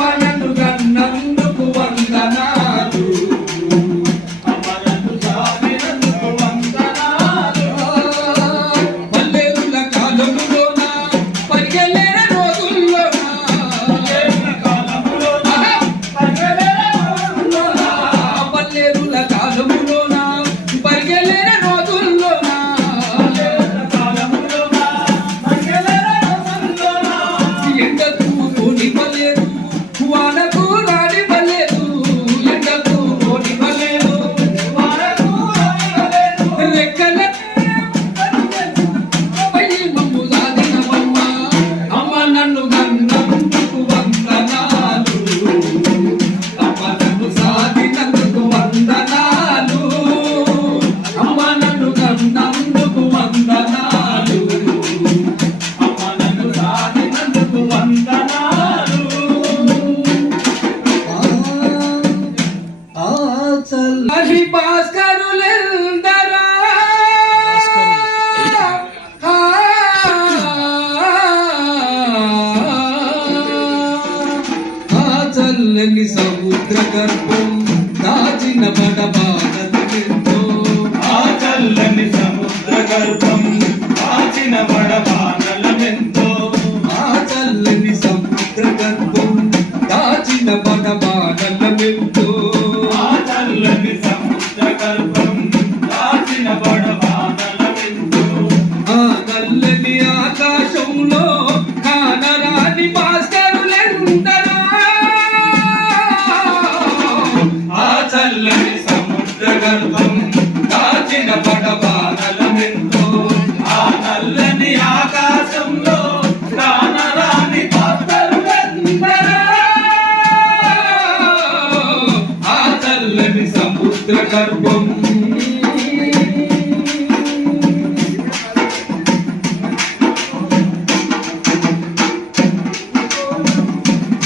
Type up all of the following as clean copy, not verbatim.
అమరను గన్నందుకు వందనాలు అమరను సాగినందుకు వందనాలు పల్లెరుల కాలములోన పరిగెలే రోజుల్లోన పల్లెరుల కాలములోన పరిగెలే రోజుల్లోన ఎండకు ఓడిపలేదు వానకు రాడిపలేదు ఎండకు ఓడిపలేదు వానకు రాడిపలేదు రెక్కల పై మమ్ము సాధినవమ్మ అమ్మ నన్ను గన్నందుకు వందనాలు అమ్మ నన్ను సాధినందుకు వందనాలు అమ్మ నన్ను గన్నందుకు వందనాలు అమ్మ నన్ను సాధినందుకు వందనాలు చల్లని భాస్కరులెందరా చల్లని సముద్ర గర్భం దాచిన బడబానలెంతో ఆ చల్లని సముద్ర గర్భం దాచిన బడబానలెంతో ఆ చల్లని సముద్ర గర్భం దాచిన బడబానలెంతో ఆ చల్లని సముద్ర గర్భం దాచిన బడబానలెంతో ఆ నల్లని ఆకాశంలో కానరాని భాస్కరులెందరో ఆ చల్లని సముద్ర గర్భం దాచిన బడబానలెంతో ఆ నల్లని ఆకాశంలో కానరాని భాస్కరులెందరో ఆ చల్లని సముద్ర గర్భం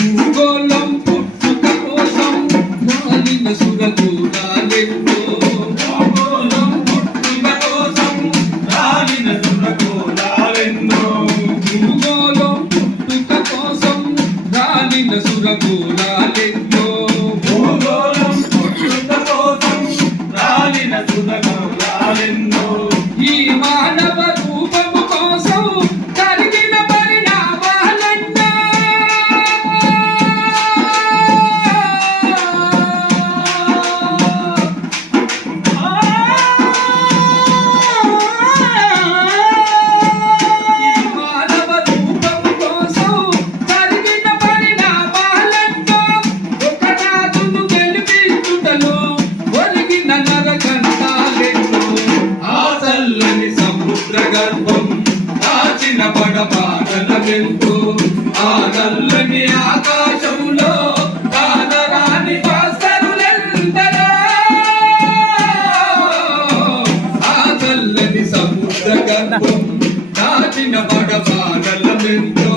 భూగోళం పుట్టుక కోసం నాలిన సురగోళాలెన్నో భూగోళం పుట్టుక కోసం రాలిన సురగోళాలెన్నో భూగోళం పుట్టుక కోసం రాలిన సురగోళాలెన్నో భూగోళం పుట్టుక కోసం రాలిన సురగోళాలెన్నో ఈ మానవ రూపము కోసం కలిగిన పరిణామాలెన్నో ఈ మానవ రూపము కోసం కలిగిన పరిణామాలెన్నో ఒకనాదును గెలిపించుటలో ఒరిగిన నరకంటాలెన్నో ఆ చల్లని సముద్ర గర్భం దాచిన బడబానలెంతో ఆ నల్లని ఆకాశంలో కానరాని భాస్కరులెందరో ఆ చల్లని సముద్ర గర్భం దాచిన బడబానలెంతో